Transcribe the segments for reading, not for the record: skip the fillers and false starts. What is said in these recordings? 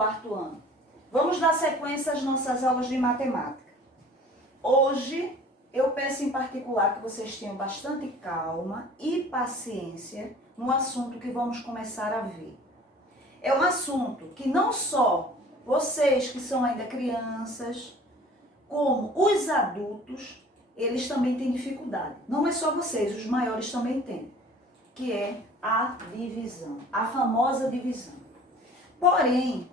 quarto ano. Vamos dar sequência às nossas aulas de matemática. Hoje, eu peço em particular que vocês tenham bastante calma e paciência no assunto que vamos começar a ver. É um assunto que não só vocês que são ainda crianças, como os adultos, eles também têm dificuldade. Não é só vocês, os maiores também têm, que é a divisão, a famosa divisão. Porém,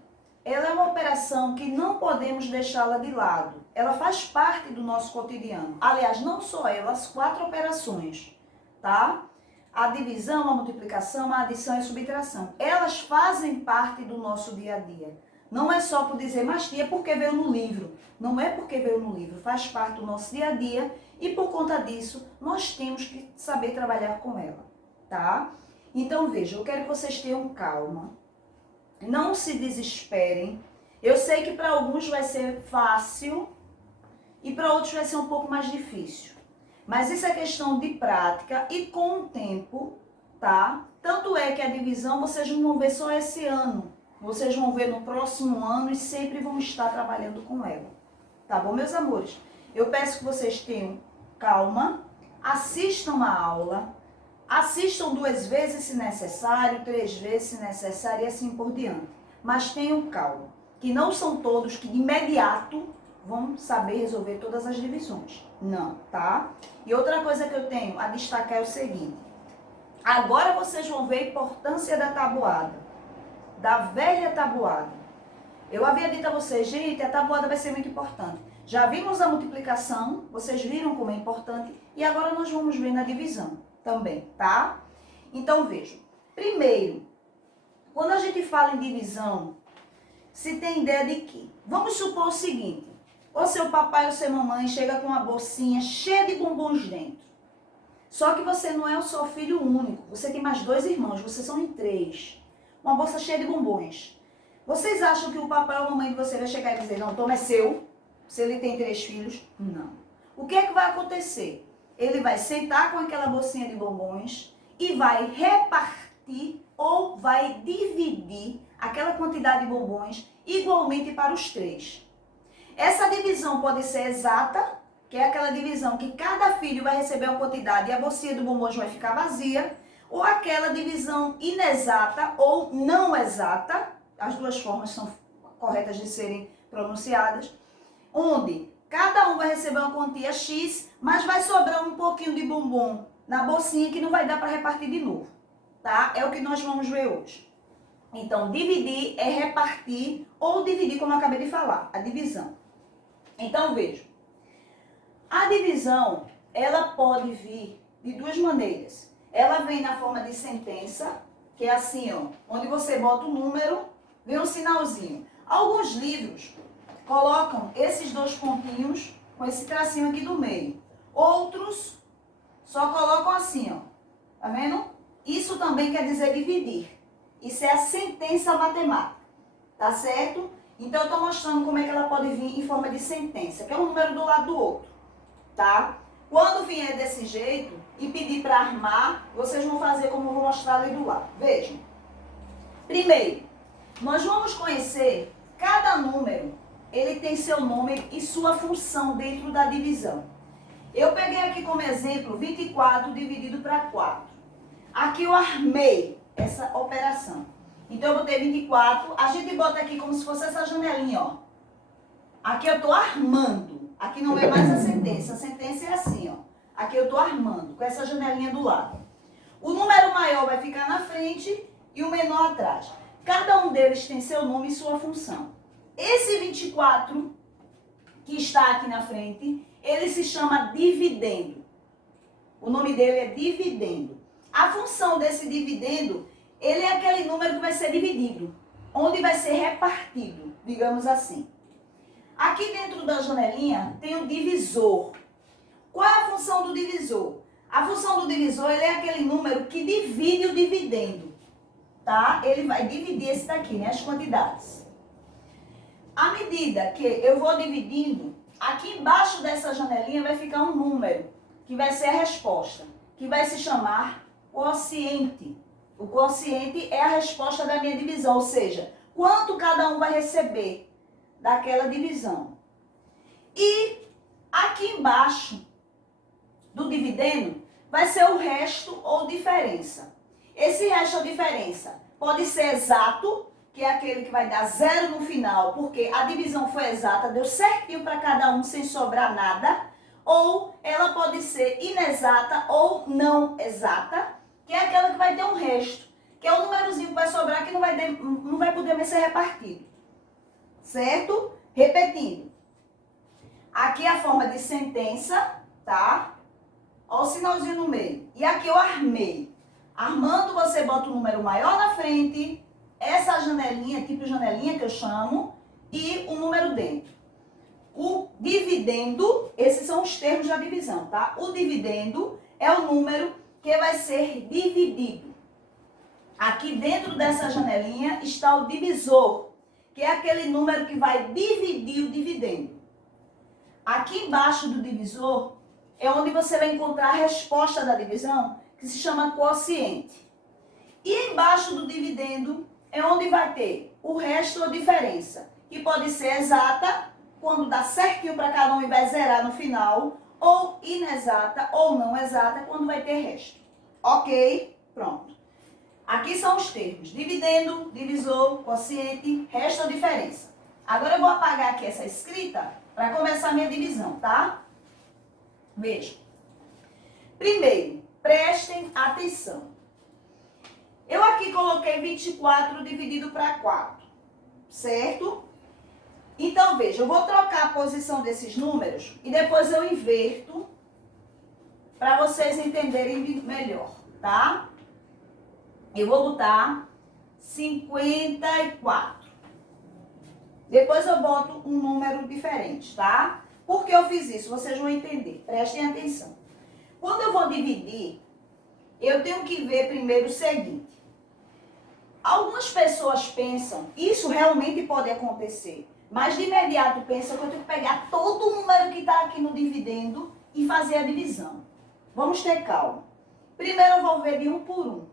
ela é uma operação que não podemos deixá-la de lado. Ela faz parte do nosso cotidiano. Aliás, não só ela, as 4 operações, tá? A divisão, a multiplicação, a adição e a subtração. Elas fazem parte do nosso dia a dia. Não é só por dizer, mas tia, porque veio no livro. Não é porque veio no livro, faz parte do nosso dia a dia e por conta disso, nós temos que saber trabalhar com ela, tá? Então, veja, eu quero que vocês tenham calma, não se desesperem. Eu sei que para alguns vai ser fácil e para outros vai ser um pouco mais difícil. Mas isso é questão de prática e com o tempo, tá? Tanto é que a divisão vocês não vão ver só esse ano. Vocês vão ver no próximo ano e sempre vão estar trabalhando com ela. Tá bom, meus amores? Eu peço que vocês tenham calma, assistam a aula, assistam 2 vezes se necessário, 3 vezes se necessário e assim por diante. Mas tenham calma, que não são todos que de imediato vão saber resolver todas as divisões. Não, tá? E outra coisa que eu tenho a destacar é o seguinte. Agora vocês vão ver a importância da tabuada. Da velha tabuada. Eu havia dito a vocês, gente, a tabuada vai ser muito importante. Já vimos a multiplicação, vocês viram como é importante, e agora nós vamos ver na divisão também, tá? Então vejam, primeiro, quando a gente fala em divisão, se tem ideia de que? Vamos supor o seguinte, ou seu papai ou sua mamãe chega com uma bolsinha cheia de bombons dentro. Só que você não é o seu filho único, você tem mais 2 irmãos, vocês são em 3. Uma bolsa cheia de bombons. Vocês acham que o papai ou a mamãe de você vai chegar e dizer, não, toma, é seu, se ele tem 3 filhos? Não. O que é que vai acontecer? Ele vai sentar com aquela bolsinha de bombons e vai repartir ou vai dividir aquela quantidade de bombons igualmente para os 3. Essa divisão pode ser exata, que é aquela divisão que cada filho vai receber uma quantidade e a bolsinha de bombons vai ficar vazia, ou aquela divisão inexata ou não exata, as 2 formas são corretas de serem pronunciadas, onde cada um vai receber uma quantia X, mas vai sobrar um pouquinho de bombom na bolsinha que não vai dar para repartir de novo, tá? É o que nós vamos ver hoje. Então, dividir é repartir ou dividir, como eu acabei de falar, a divisão. Então, veja, a divisão, ela pode vir de 2 maneiras. Ela vem na forma de sentença, que é assim, ó, onde você bota o número, vem um sinalzinho. Alguns livros colocam esses 2 pontinhos com esse tracinho aqui do meio. Outros só colocam assim, ó. Tá vendo? Isso também quer dizer dividir. Isso é a sentença matemática, tá certo? Então, eu tô mostrando como é que ela pode vir em forma de sentença, que é um número do lado do outro, tá? Quando vier desse jeito e pedir para armar, vocês vão fazer como eu vou mostrar ali do lado. Vejam. Primeiro, nós vamos conhecer cada número, ele tem seu nome e sua função dentro da divisão. Eu peguei aqui como exemplo 24 dividido para 4. Aqui eu armei essa operação. Então eu botei 24, a gente bota aqui como se fosse essa janelinha, ó. Aqui eu estou armando. Aqui não é mais a sentença é assim, ó. Aqui eu estou armando, com essa janelinha do lado. O número maior vai ficar na frente e o menor atrás. Cada um deles tem seu nome e sua função. Esse 24, que está aqui na frente, ele se chama dividendo. O nome dele é dividendo. A função desse dividendo, ele é aquele número que vai ser dividido, onde vai ser repartido, digamos assim. Aqui dentro da janelinha tem o divisor. Qual é a função do divisor? A função do divisor, ele é aquele número que divide o dividendo, tá? Ele vai dividir esse daqui, né? As quantidades. À medida que eu vou dividindo, aqui embaixo dessa janelinha vai ficar um número, que vai ser a resposta, que vai se chamar quociente. O quociente é a resposta da minha divisão, ou seja, quanto cada um vai receber daquela divisão. E aqui embaixo do dividendo vai ser o resto ou diferença. Esse resto ou diferença pode ser exato, que é aquele que vai dar zero no final, porque a divisão foi exata, deu certinho para cada um sem sobrar nada. Ou ela pode ser inexata ou não exata, que é aquela que vai ter um resto, que é o númerozinho que vai sobrar que não vai poder mais ser repartido. Certo? Repetindo. Aqui é a forma de sentença, tá? Olha o sinalzinho no meio. E aqui eu armei. Armando, você bota o número maior na frente, essa janelinha, tipo janelinha que eu chamo, e o número dentro. O dividendo, esses são os termos da divisão, tá? O dividendo é o número que vai ser dividido. Aqui dentro dessa janelinha está o divisor, que é aquele número que vai dividir o dividendo. Aqui embaixo do divisor é onde você vai encontrar a resposta da divisão, que se chama quociente. E embaixo do dividendo é onde vai ter o resto ou diferença, que pode ser exata, quando dá certinho para cada um e vai zerar no final, ou inexata ou não exata, quando vai ter resto. Ok? Pronto. Aqui são os termos: dividendo, divisor, quociente, resto ou diferença. Agora eu vou apagar aqui essa escrita para começar a minha divisão, tá? Veja. Primeiro, prestem atenção. Eu aqui coloquei 24 dividido para 4, certo? Então, veja, eu vou trocar a posição desses números e depois eu inverto para vocês entenderem melhor, tá? Eu vou botar 54. Depois eu boto um número diferente, tá? Por que eu fiz isso? Vocês vão entender. Prestem atenção. Quando eu vou dividir, eu tenho que ver primeiro o seguinte. Algumas pessoas pensam, isso realmente pode acontecer, mas de imediato pensam que eu tenho que pegar todo o número que está aqui no dividendo e fazer a divisão. Vamos ter calma. Primeiro eu vou ver de um por um.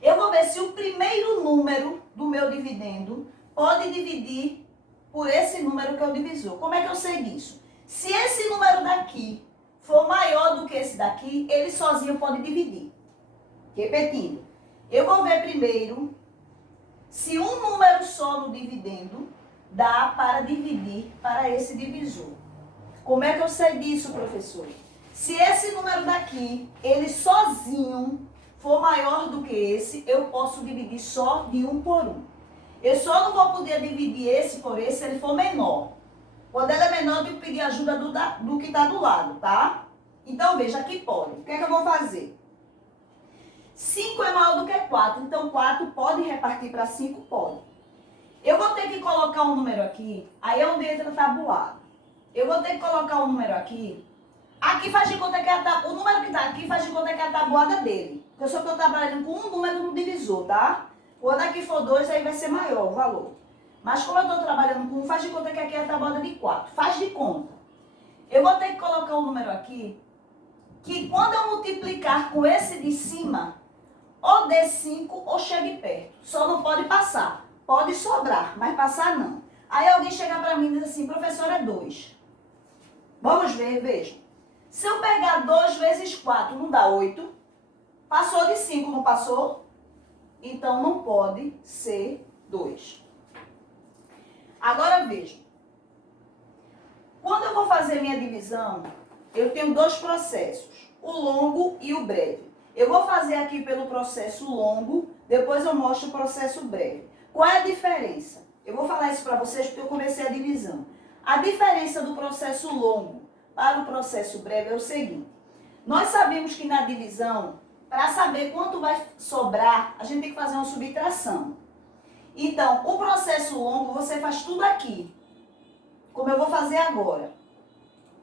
Eu vou ver se o primeiro número do meu dividendo pode dividir por esse número que é o divisor. Como é que eu sei disso? Se esse número daqui for maior do que esse daqui, ele sozinho pode dividir. Repetindo. Eu vou ver primeiro se um número só no dividendo dá para dividir para esse divisor. Como é que eu sei disso, professor? Se esse número daqui, ele sozinho for maior do que esse, eu posso dividir só de um por um. Eu só não vou poder dividir esse por esse se ele for menor. Quando ele é menor, eu tenho que pedir ajuda do que está do lado, tá? Então, veja, aqui pode. O que é que eu vou fazer? 5 é maior do que 4, então 4 pode repartir para 5? Pode. Eu vou ter que colocar um número aqui, aí é onde entra tabuado. Eu vou ter que colocar um número aqui. Aqui faz de conta que o número que está aqui faz de conta que é a tabuada dele. Porque eu só estou trabalhando com um número no divisor, tá? Quando aqui for 2, aí vai ser maior o valor. Mas como eu estou trabalhando com 1, faz de conta que aqui é a tabuada de 4. Faz de conta. Eu vou ter que colocar um número aqui, que quando eu multiplicar com esse de cima, ou dê 5 ou chegue perto. Só não pode passar. Pode sobrar, mas passar não. Aí alguém chega para mim e diz assim, professor, é 2. Vamos ver, veja. Se eu pegar 2 vezes 4, não dá 8. Passou de 5, não passou? Então não pode ser 2. Agora veja. Quando eu vou fazer minha divisão, eu tenho dois processos, o longo e o breve. Eu vou fazer aqui pelo processo longo, depois eu mostro o processo breve. Qual é a diferença? Eu vou falar isso para vocês porque eu comecei a divisão. A diferença do processo longo para o processo breve é o seguinte. Nós sabemos que na divisão, para saber quanto vai sobrar, a gente tem que fazer uma subtração. Então, o processo longo, você faz tudo aqui, como eu vou fazer agora.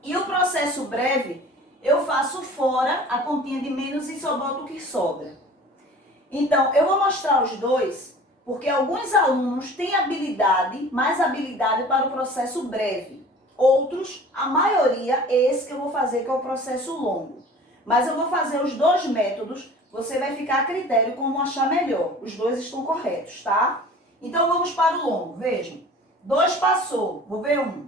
E o processo breve, eu faço fora a continha de menos e só boto o que sobra. Então, eu vou mostrar os dois, porque alguns alunos têm habilidade, mais habilidade para o processo breve. Outros, a maioria, é esse que eu vou fazer, que é o processo longo. Mas eu vou fazer os dois métodos, você vai ficar a critério como achar melhor. Os dois estão corretos, tá? Então, vamos para o longo. Vejam. 2 passou. Vou ver 1.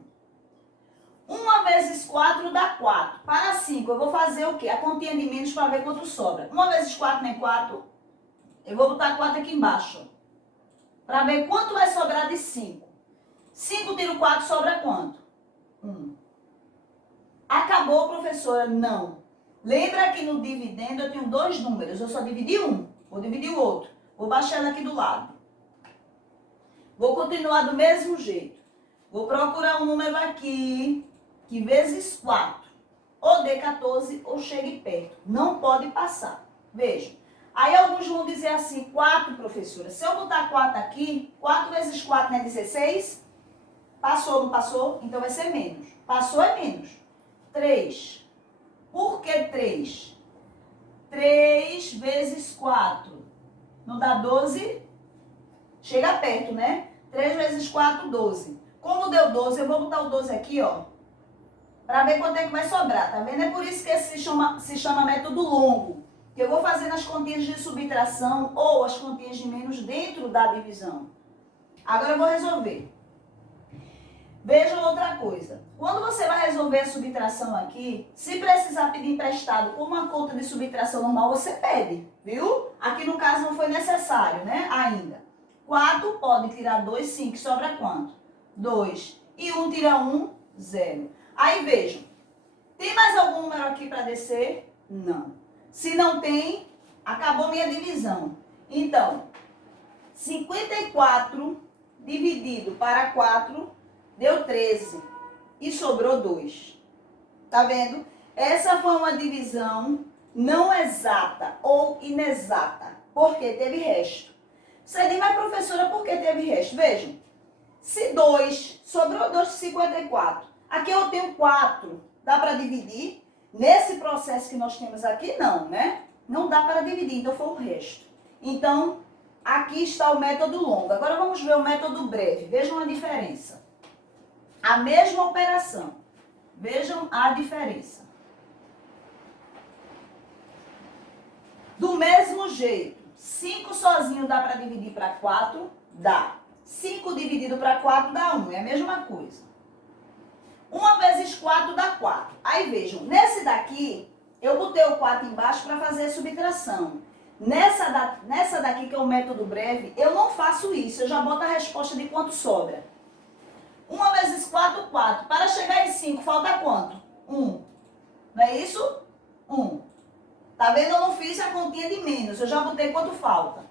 1 vezes 4 dá 4. Para 5, eu vou fazer o quê? A continha de menos para ver quanto sobra. 1 vezes 4 não é 4. Eu vou botar 4 aqui embaixo. Para ver quanto vai sobrar de 5. 5 tiro 4, sobra quanto? 1. Acabou, professora? Não. Lembra que no dividendo eu tenho 2 números. Eu só dividi um. Vou dividir o outro. Vou baixar ele aqui do lado. Vou continuar do mesmo jeito. Vou procurar um número aqui, que vezes 4. Ou dê 14 ou chegue perto. Não pode passar. Veja. Aí alguns vão dizer assim, 4, professora. Se eu botar 4 aqui, 4 vezes 4 não é 16? Passou ou não passou? Então vai ser menos. Passou é menos. 3. Por que 3? 3 vezes 4. Não dá 12? Chega perto, né? 3 vezes 4, 12. Como deu 12, eu vou botar o 12 aqui, ó. Para ver quanto é que vai sobrar, tá vendo? É por isso que se chama método longo. Que eu vou fazendo as continhas de subtração ou as continhas de menos dentro da divisão. Agora eu vou resolver. Vejam outra coisa. Quando você vai resolver a subtração aqui, se precisar pedir emprestado com uma conta de subtração normal, você pede, viu? Aqui no caso não foi necessário, né? Ainda. 4 pode tirar 2, 5, sobra quanto? 2. E 1 tira 1, 0. Aí vejam, tem mais algum número aqui para descer? Não. Se não tem, acabou minha divisão. Então, 54 dividido para 4 deu 13 e sobrou 2. Tá vendo? Essa foi uma divisão não exata ou inexata, porque teve resto. Você diz, mas professora, por que teve resto? Vejam, se 2, sobrou 2 de 54. Aqui eu tenho 4, dá para dividir? Nesse processo que nós temos aqui, não, né? Não dá para dividir, então foi o resto. Então, aqui está o método longo. Agora vamos ver o método breve. Vejam a diferença. A mesma operação. Vejam a diferença. Do mesmo jeito, 5 sozinho dá para dividir para 4? Dá. 5 dividido para 4 dá 1, é a mesma coisa. 1 vezes 4 dá 4. Aí vejam, nesse daqui, eu botei o 4 embaixo para fazer a subtração. Nessa daqui, que é o método breve, eu não faço isso, eu já boto a resposta de quanto sobra. 1 vezes 4, 4. Para chegar em 5, falta quanto? 1. Não é isso? 1. Tá vendo? Eu não fiz a continha de menos, eu já botei quanto falta.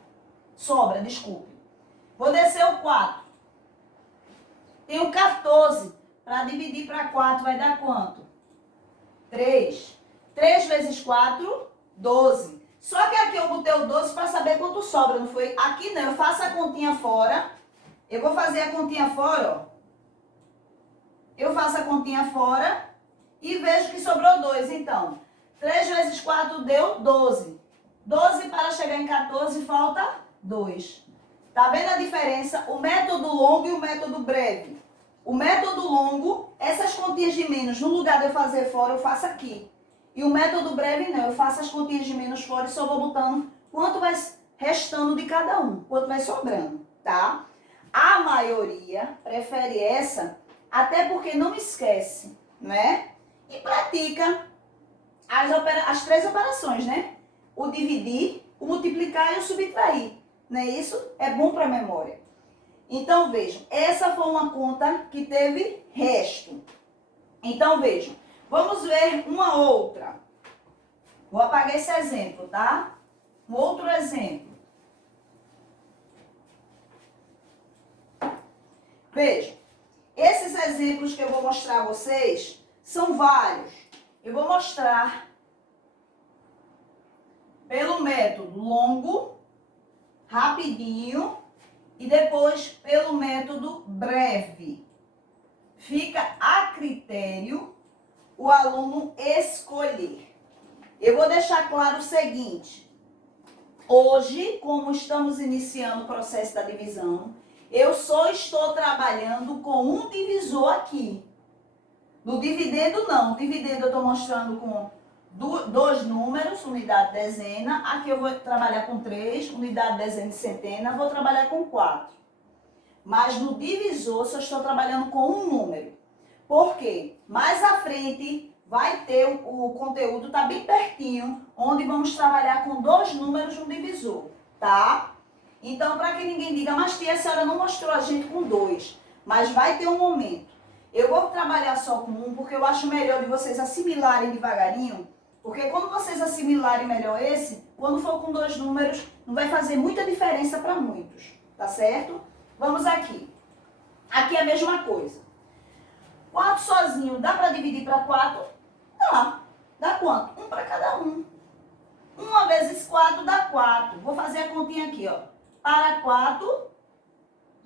Sobra, desculpe. Vou descer o 4. Tenho 14. Para dividir para 4 vai dar quanto? 3. 3 vezes 4, 12. Só que aqui eu botei o 12 para saber quanto sobra, não foi? Aqui não, eu faço a continha fora. Eu vou fazer a continha fora, ó. Eu faço a continha fora e vejo que sobrou 2. Então, 3 vezes 4 deu 12. 12 para chegar em 14, falta 2. Tá vendo a diferença? O método longo e o método breve. O método longo, essas continhas de menos, no lugar de eu fazer fora, eu faço aqui. E o método breve não, eu faço as continhas de menos fora e só vou botando quanto vai restando de cada um, quanto vai sobrando, tá? A maioria prefere essa, até porque não esquece, né? E pratica as 3 operações, né? O dividir, o multiplicar e o subtrair, não é isso? É bom para a memória. Então, vejam, essa foi uma conta que teve resto. Então, vejam, vamos ver uma outra. Vou apagar esse exemplo, tá? Um outro exemplo. Vejam, esses exemplos que eu vou mostrar a vocês são vários. Eu vou mostrar pelo método longo, rapidinho, e depois pelo método breve. Fica a critério o aluno escolher. Eu vou deixar claro o seguinte. Hoje, como estamos iniciando o processo da divisão, eu só estou trabalhando com um divisor aqui. No dividendo, não. No dividendo eu estou mostrando com 2 números, unidade, dezena. Aqui eu vou trabalhar com 3, unidade, dezena e centena. Vou trabalhar com 4. Mas no divisor, só estou trabalhando com um número. Por quê? Mais à frente vai ter o conteúdo, tá bem pertinho, onde vamos trabalhar com 2 números no divisor, tá? Então, para que ninguém diga, mas tia, a senhora não mostrou a gente com 2. Mas vai ter um momento. Eu vou trabalhar só com 1, porque eu acho melhor de vocês assimilarem devagarinho. Porque quando vocês assimilarem melhor esse, quando for com 2 números, não vai fazer muita diferença para muitos, tá certo? Vamos aqui. Aqui é a mesma coisa. 4 sozinho, dá para dividir para 4? Dá. Dá quanto? 1 para cada um. 1 vezes 4 dá 4. Vou fazer a continha aqui, ó. Para 4,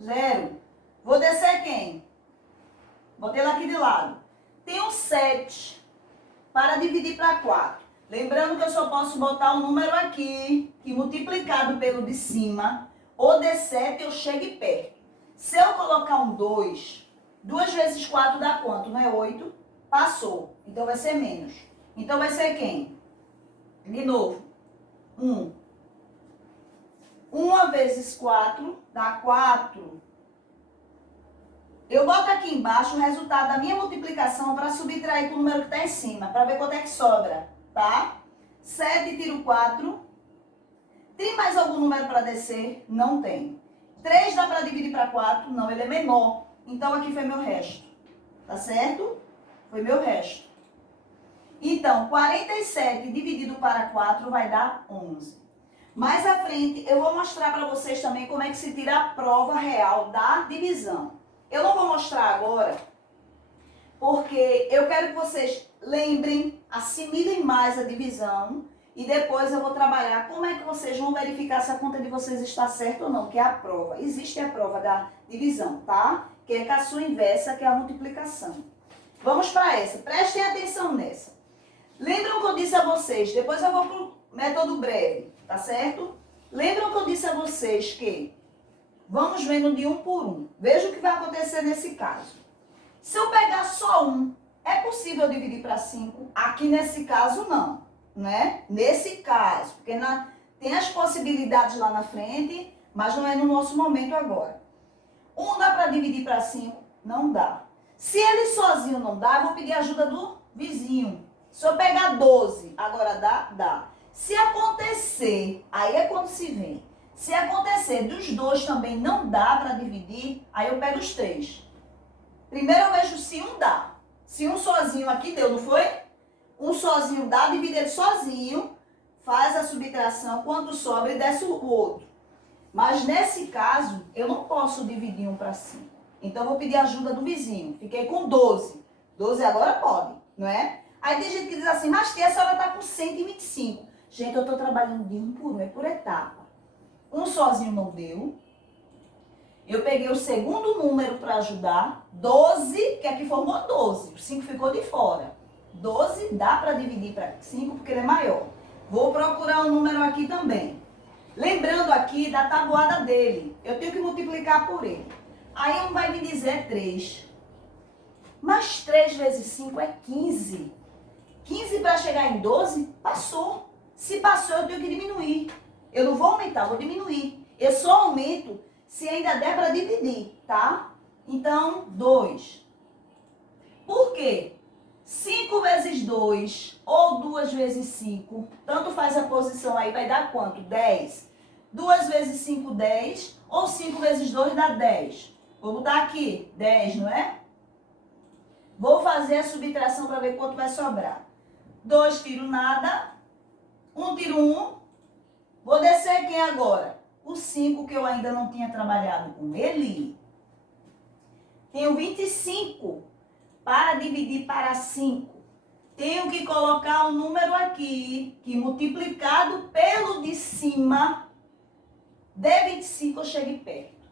0. Vou descer quem? Botei ela aqui de lado. Tenho 7 para dividir para 4. Lembrando que eu só posso botar o número aqui, que multiplicado pelo de cima, ou de 7 eu chegue perto. Se eu colocar um 2, 2 vezes 4 dá quanto? Não é 8? Passou. Então vai ser menos. Então vai ser quem? De novo. 1. 1 vezes 4 dá 4. Eu boto aqui embaixo o resultado da minha multiplicação para subtrair com o número que está em cima, para ver quanto é que sobra, tá? 7 tiro 4. Tem mais algum número para descer? Não tem. 3 dá para dividir para 4? Não, ele é menor. Então aqui foi meu resto, tá certo? Foi meu resto. Então, 47 dividido para 4 vai dar 11. Mais à frente, eu vou mostrar para vocês também como é que se tira a prova real da divisão. Eu não vou mostrar agora, porque eu quero que vocês lembrem, assimilem mais a divisão e depois eu vou trabalhar como é que vocês vão verificar se a conta de vocês está certa ou não, que é a prova. Existe a prova da divisão, tá? Que é com a sua inversa, que é a multiplicação. Vamos para essa. Prestem atenção nessa. Lembram que eu disse a vocês, depois eu vou para o método breve, tá certo? Lembram que eu disse a vocês que vamos vendo de 1 por 1. Veja o que vai acontecer nesse caso. Se eu pegar só 1, é possível dividir para 5? Aqui nesse caso não, né? Nesse caso, porque tem as possibilidades lá na frente, mas não é no nosso momento agora. 1 dá para dividir para 5? Não dá. Se ele sozinho não dá, eu vou pedir ajuda do vizinho. Se eu pegar 12, agora dá? Dá. Se acontecer, aí é quando se vem. Se acontecer dos 2 também não dá para dividir, aí eu pego os 3. Primeiro eu vejo se 1 dá. Se 1 sozinho aqui deu, não foi? 1 sozinho dá, divide ele sozinho, faz a subtração, quando sobra e desce o outro. Mas nesse caso, eu não posso dividir 1 para 5. Então eu vou pedir ajuda do vizinho. Fiquei com 12. 12 agora pode, não é? Aí tem gente que diz assim, mas tia, a senhora está com 125. Gente, eu estou trabalhando de 1 por 1, é por etapa. 1 sozinho não deu. Eu peguei o segundo número para ajudar. 12, que aqui formou 12. O 5 ficou de fora. 12 dá para dividir para 5 porque ele é maior. Vou procurar um número aqui também. Lembrando aqui da tabuada dele. Eu tenho que multiplicar por ele. Aí um vai me dizer 3. Mas 3 vezes 5 é 15. 15 para chegar em 12, passou. Se passou, eu tenho que diminuir. Eu não vou aumentar, vou diminuir. Eu só aumento se ainda der para dividir, tá? Então, 2. Por quê? 5 vezes 2 ou 2 vezes 5, tanto faz a posição aí, vai dar quanto? 10. 2 vezes 5, 10. Ou 5 vezes 2 dá 10. Vou botar aqui, 10, não é? Vou fazer a subtração para ver quanto vai sobrar. 2 tiro nada. 1 tiro 1. Vou descer quem agora? O 5 que eu ainda não tinha trabalhado com ele. Tenho 25 para dividir para 5. Tenho que colocar um número aqui, que multiplicado pelo de cima, de 25 eu chegue perto.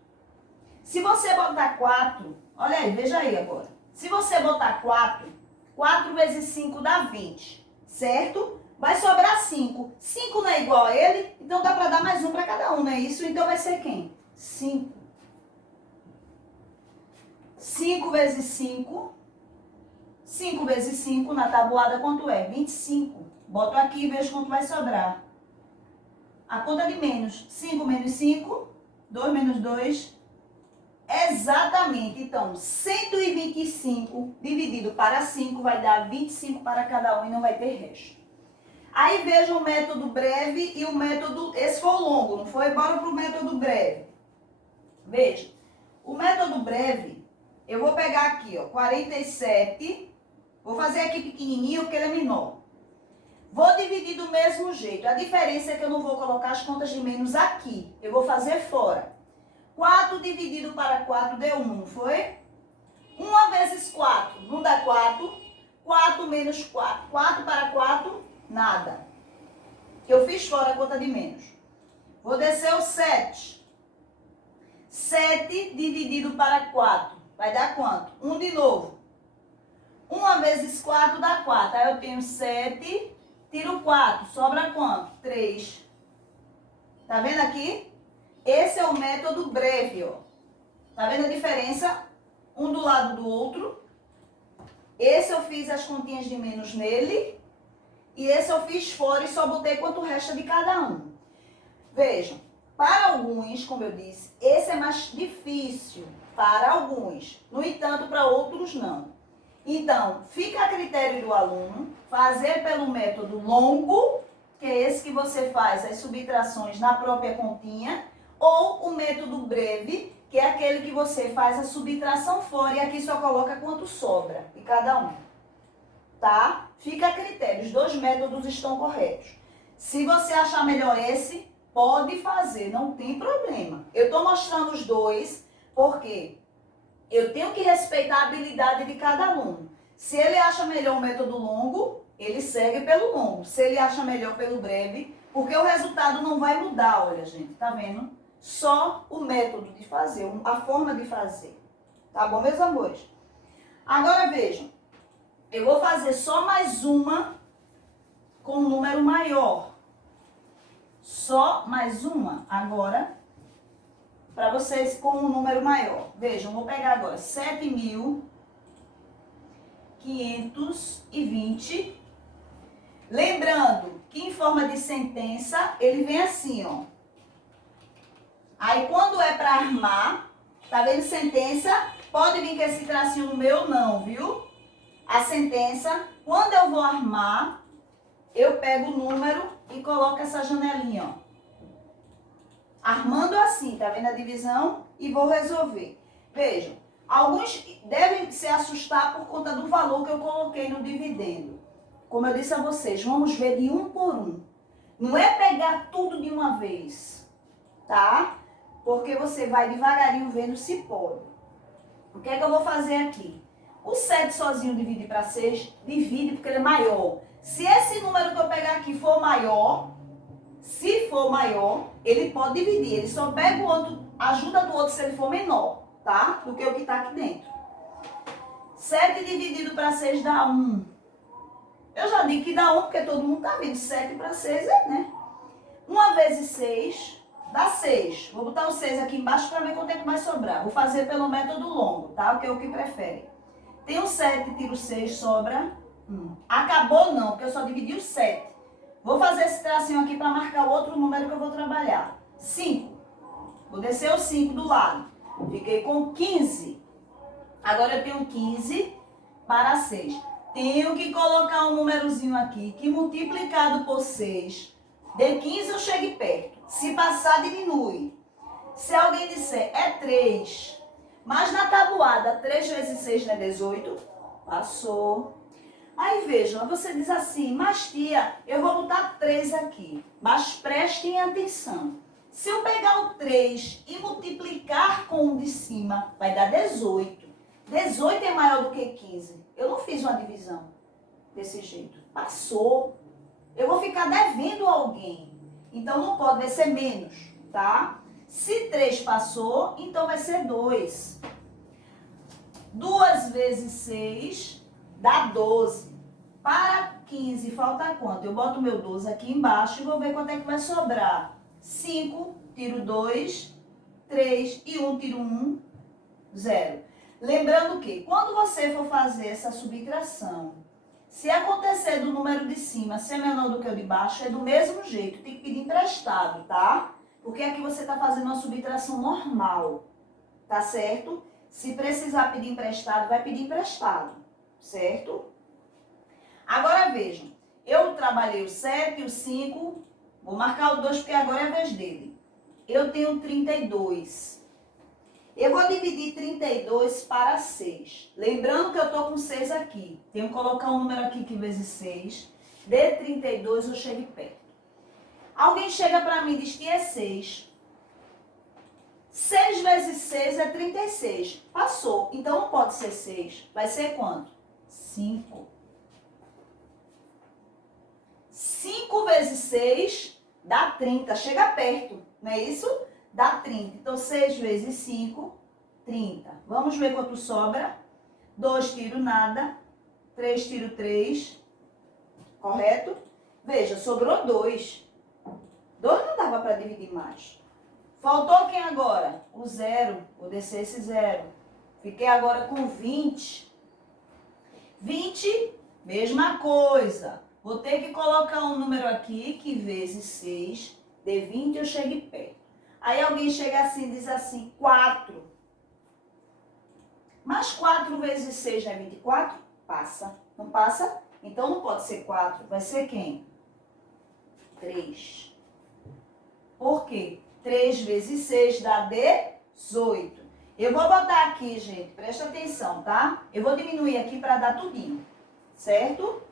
Se você botar 4, olha aí, veja aí agora. Se você botar 4, 4 vezes 5 dá 20, certo? Vai sobrar 5. 5 não é igual a ele, então dá para dar mais um para cada um, não é isso? Então vai ser quem? 5. 5 vezes 5. 5 vezes 5 na tabuada quanto é? 25. Boto aqui e vejo quanto vai sobrar. A conta de menos. 5 menos 5. 2 menos 2. Exatamente. Então, 125 dividido para 5 vai dar 25 para cada um e não vai ter resto. Aí veja o método breve e o método... Esse foi o longo, não foi? Bora para o método breve. Veja, o método breve, eu vou pegar aqui, ó, 47. Vou fazer aqui pequenininho porque ele é menor. Vou dividir do mesmo jeito. A diferença é que eu não vou colocar as contas de menos aqui. Eu vou fazer fora. 4 dividido para 4 deu 1, não foi? 1 vezes 4 não dá 4. 4 menos 4. 4 para 4, nada. Eu fiz fora a conta de menos. Vou descer o 7. 7 dividido para 4. Vai dar quanto? 1 de novo. 1 vezes 4 dá 4. Aí eu tenho 7, tiro 4. Sobra quanto? 3. Tá vendo aqui? Esse é o método breve, ó. Tá vendo a diferença? Um do lado do outro. Esse eu fiz as continhas de menos nele. E esse eu fiz fora e só botei quanto resta de cada um. Vejam, para alguns, como eu disse, esse é mais difícil. Para alguns. No entanto, para outros não. Então, fica a critério do aluno fazer pelo método longo, que é esse que você faz as subtrações na própria continha, ou o método breve, que é aquele que você faz a subtração fora e aqui só coloca quanto sobra de cada um. Tá? Fica a critério, os dois métodos estão corretos. Se você achar melhor esse, pode fazer, não tem problema. Eu estou mostrando os dois porque eu tenho que respeitar a habilidade de cada aluno. Se ele acha melhor o método longo, ele segue pelo longo. Se ele acha melhor pelo breve, porque o resultado não vai mudar, olha gente, tá vendo? Só o método de fazer, a forma de fazer. Tá bom, meus amores? Agora vejam, eu vou fazer só mais uma com um número maior. Só mais uma agora, para vocês com um número maior. Vejam, vou pegar agora 7.520. Lembrando que em forma de sentença, ele vem assim, ó. Aí, quando é para armar, tá vendo sentença? Pode vir com esse tracinho no meu, não, viu? A sentença, quando eu vou armar, eu pego o número e coloco essa janelinha, ó. Armando assim, tá vendo a divisão? E vou resolver. Vejam, alguns devem se assustar por conta do valor que eu coloquei no dividendo. Como eu disse a vocês, vamos ver de um por um. Não é pegar tudo de uma vez, tá? Porque você vai devagarinho vendo se pode. O que é que eu vou fazer aqui? O 7 sozinho dividir para 6, divide porque ele é maior. Se esse número que eu pegar aqui for maior, se for maior, ele pode dividir. Ele só pega o outro, ajuda do outro se ele for menor, tá? Do que o que está aqui dentro. 7 dividido para 6 dá 1. Eu já digo que dá 1 porque todo mundo está vendo. 7 para 6 é, né? 1 vezes 6 dá 6. Vou botar o 6 aqui embaixo para ver quanto é que vai sobrar. Vou fazer pelo método longo, tá? Que é o que prefere. Tem o 7, tiro 6, sobra 1. Acabou não, porque eu só dividi o 7. Vou fazer esse tracinho aqui para marcar o outro número que eu vou trabalhar. 5. Vou descer o 5 do lado. Fiquei com 15. Agora eu tenho 15 para 6. Tenho que colocar um númerozinho aqui que multiplicado por 6, de 15 eu chego perto. Se passar, diminui. Se alguém disser é 3, mas na tabuada 3 vezes 6 não é 18, passou. Aí vejam, você diz assim, mas tia, eu vou botar 3 aqui. Mas prestem atenção. Se eu pegar o 3 e multiplicar com o de cima, vai dar 18. 18 é maior do que 15. Eu não fiz uma divisão desse jeito. Passou. Eu vou ficar devendo a alguém. Então não pode, vai ser menos, tá? Se 3 passou, então vai ser 2. 2 vezes 6 dá 12. Para 15 falta quanto? Eu boto o meu 12 aqui embaixo e vou ver quanto é que vai sobrar. 5, tiro 2, 3 e 1, tiro 1, 0. Lembrando que quando você for fazer essa subtração, se acontecer do número de cima ser menor do que o de baixo, é do mesmo jeito, tem que pedir emprestado, tá? Porque aqui você está fazendo uma subtração normal, tá certo? Se precisar pedir emprestado, vai pedir emprestado, certo? Agora vejam, eu trabalhei o 7, o 5, vou marcar o 2 porque agora é a vez dele. Eu tenho 32. Eu vou dividir 32 para 6. Lembrando que eu estou com 6 aqui. Tenho que colocar um número aqui que vezes 6. De 32 eu chego perto. Alguém chega para mim e diz que é 6. 6 vezes 6 é 36. Passou. Então não pode ser 6. Vai ser quanto? 5. 5 vezes 6 dá 30. Chega perto, não é isso? Dá 30. Então 6 vezes 5, 30. Vamos ver quanto sobra. 2 tiro nada. 3 tiro 3. Correto? Veja, sobrou 2. 2 não dava para dividir mais. Faltou quem agora? O 0. Vou descer esse 0. Fiquei agora com 20. 20, mesma coisa. Vou ter que colocar um número aqui, que vezes 6. De 20 eu chego perto. Aí alguém chega assim e diz assim, 4. Mas 4 vezes 6 não é 24? Passa. Não passa? Então não pode ser 4. Vai ser quem? 3. Por quê? 3 vezes 6 dá 18. Eu vou botar aqui, gente, presta atenção, tá? Eu vou diminuir aqui para dar tudinho, certo?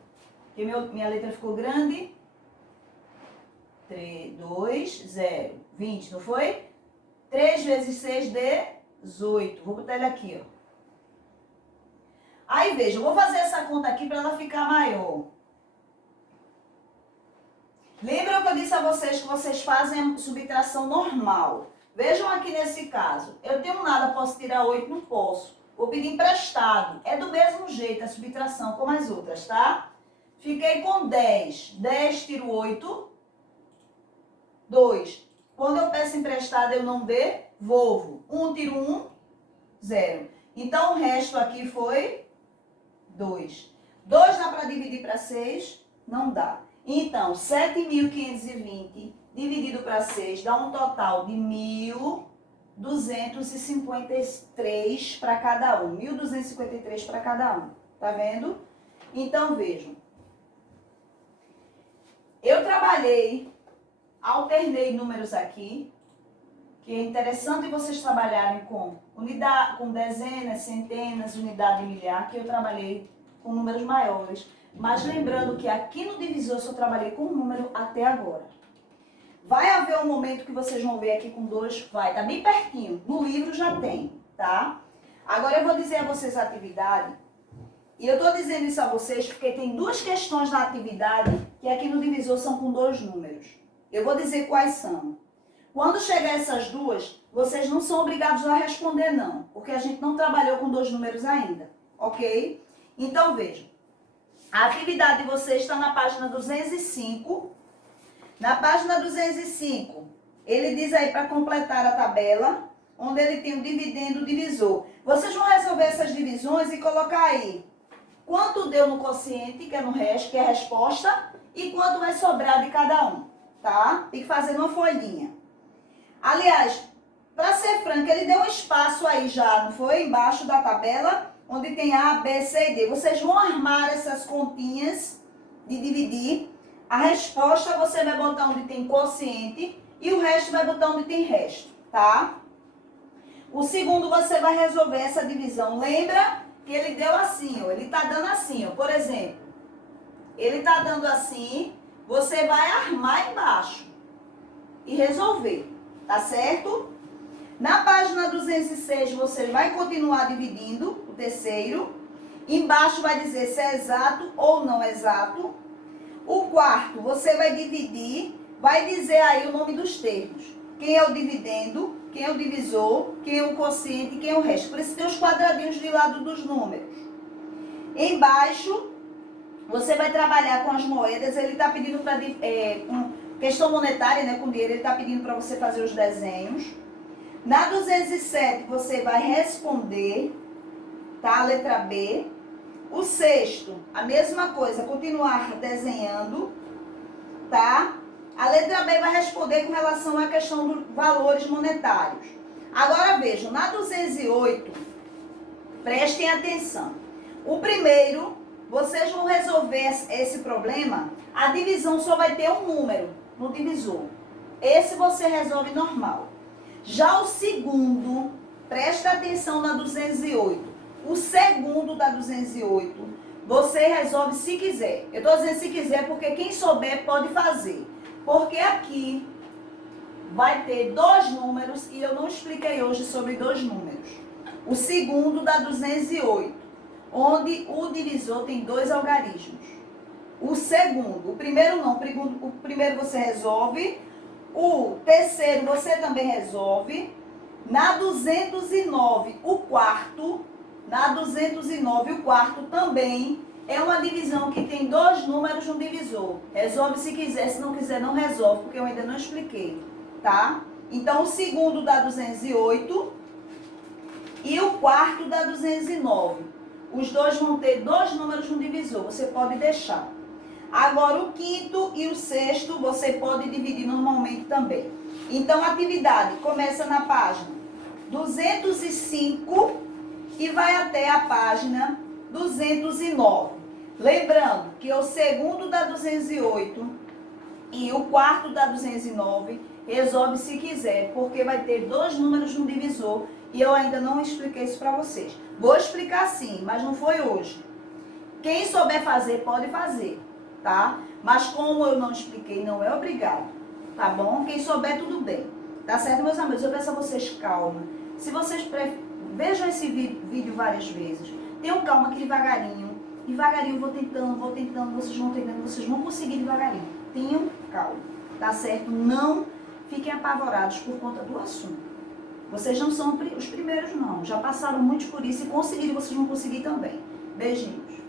Porque minha letra ficou grande. 3, 2, 0, 20, não foi? 3 vezes 6, 18. Vou botar ele aqui, ó. Aí, veja, eu vou fazer essa conta aqui para ela ficar maior. Lembram que eu disse a vocês que vocês fazem subtração normal? Vejam aqui nesse caso. Eu tenho nada, posso tirar 8? Não posso. Vou pedir emprestado. É do mesmo jeito a subtração como as outras, tá? Fiquei com 10. 10 tiro 8. 2. Quando eu peço emprestado, eu não devolvo. 1 tiro 1, 0. Então, o resto aqui foi 2. 2 dá para dividir para 6? Não dá. Então, 7.520 dividido para 6 dá um total de 1.253 para cada um. 1.253 para cada um. Tá vendo? Então, vejam. Eu trabalhei, alternei números aqui, que é interessante vocês trabalharem com unidade, com dezenas, centenas, unidade e milhar, que eu trabalhei com números maiores. Mas lembrando que aqui no divisor eu só trabalhei com um número até agora. Vai haver um momento que vocês vão ver aqui com 2, vai, tá bem pertinho. No livro já tem, tá? Agora eu vou dizer a vocês a atividade. E eu tô dizendo isso a vocês porque tem 2 questões na atividade que aqui no divisor são com 2 números. Eu vou dizer quais são. Quando chegar essas 2, vocês não são obrigados a responder não, porque a gente não trabalhou com 2 números ainda, ok? Então vejam. A atividade de vocês está na página 205. Na página 205, ele diz aí para completar a tabela, onde ele tem o dividendo divisor. Vocês vão resolver essas divisões e colocar aí quanto deu no quociente, que é no resto, que é a resposta, e quanto vai sobrar de cada um, tá? Tem que fazer uma folhinha. Aliás, para ser franca, ele deu um espaço aí já, não foi? Embaixo da tabela, onde tem A, B, C e D. Vocês vão armar essas continhas de dividir. A resposta você vai botar onde tem quociente e o resto vai botar onde tem resto, tá? O segundo você vai resolver essa divisão. Lembra que ele deu assim, ó. Ele tá dando assim, ó. Por exemplo, ele tá dando assim, você vai armar embaixo e resolver, tá certo? Na página 206 você vai continuar dividindo o terceiro. Embaixo vai dizer se é exato ou não exato. O quarto, você vai dividir, vai dizer aí o nome dos termos. Quem é o dividendo, quem é o divisor, quem é o quociente e quem é o resto. Por isso tem os quadradinhos de lado dos números. Embaixo, você vai trabalhar com as moedas. Ele está pedindo para... com questão monetária, né, com dinheiro, ele está pedindo para você fazer os desenhos. Na 207, você vai responder, tá? A letra B. O sexto, a mesma coisa, continuar desenhando, tá? A letra B vai responder com relação à questão dos valores monetários. Agora vejam, na 208, prestem atenção. O primeiro, vocês vão resolver esse problema, a divisão só vai ter um número no divisor. Esse você resolve normal. Já o segundo, presta atenção na 208. O segundo da 208, você resolve se quiser. Eu estou dizendo se quiser porque quem souber pode fazer. Porque aqui vai ter dois números e eu não expliquei hoje sobre dois números. O segundo da 208, onde o divisor tem dois algarismos. O segundo, o primeiro não, o primeiro você resolve. O terceiro você também resolve. Na 209, o quarto, também é uma divisão que tem dois números no divisor. Resolve se quiser, se não quiser não resolve, porque eu ainda não expliquei, tá? Então, o segundo dá 208 e o quarto dá 209. Os dois vão ter dois números no divisor, você pode deixar. Agora, o quinto e o sexto, você pode dividir normalmente também. Então, a atividade começa na página 205 e vai até a página 209. Lembrando que o segundo dá 208 e o quarto dá 209, resolve se quiser, porque vai ter dois números no divisor e eu ainda não expliquei isso para vocês. Vou explicar sim, mas não foi hoje. Quem souber fazer, pode fazer, tá? Mas como eu não expliquei, não é obrigado, tá bom? Quem souber, tudo bem. Tá certo, meus amigos? Eu peço a vocês calma. Se vocês vejam esse vídeo várias vezes. Tenham calma que devagarinho, eu vou tentando, vocês vão tentando, vocês vão conseguir devagarinho. Tenham calma, tá certo? Não fiquem apavorados por conta do assunto. Vocês não são os primeiros, não. Já passaram muito por isso e conseguiram, vocês vão conseguir também. Beijinhos.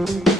Thank you.